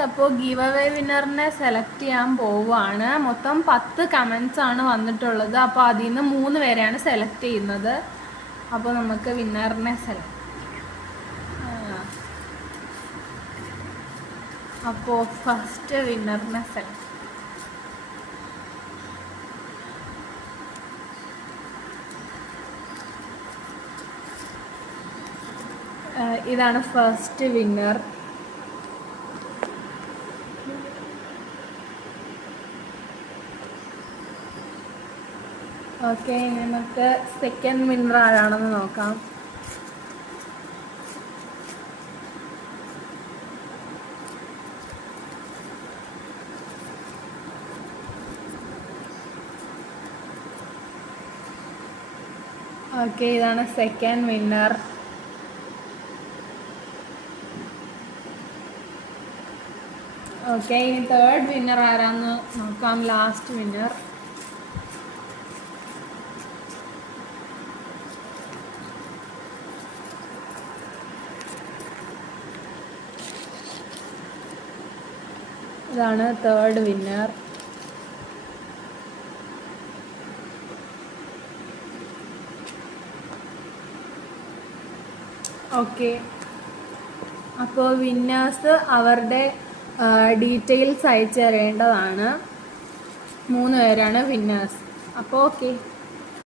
അപ്പോൾ give away വിന്നറിനെ select ചെയ്യാൻ പോവുകയാണ്. മൊത്തം 10 കമൻസ് ആണ് വന്നിട്ടുള്ളത്. അപ്പോൾ അതിൽ നിന്ന് 3 പേരെയാണ് സെലക്ട് ചെയ്യുന്നത്. അപ്പോൾ നമുക്ക് വിന്നറിനെ അപ്പോൾ ഫസ്റ്റ് വിന്നറിനെ സെലക്ട് ഇതാണ് ഫസ്റ്റ് വിന്നർ. ഓക്കെ, നമുക്ക് സെക്കൻഡ് വിന്നർ ആരാണെന്ന് നോക്കാം. ഓക്കെ, ഇതാണ് സെക്കൻഡ് വിന്നർ. ഓക്കെ, ഇനി തേർഡ് വിന്നർ ആരാന്ന് നോക്കാം. Last winner. ഇതാണ് തേർഡ് വിന്നർ. ഓക്കെ, അപ്പോൾ വിന്നേഴ്സ് അവരുടെ ഡീറ്റെയിൽസ് അയച്ചു തരേണ്ടതാണ്. 3 പേരാണ് വിന്നേഴ്സ്. അപ്പോൾ ഓക്കെ.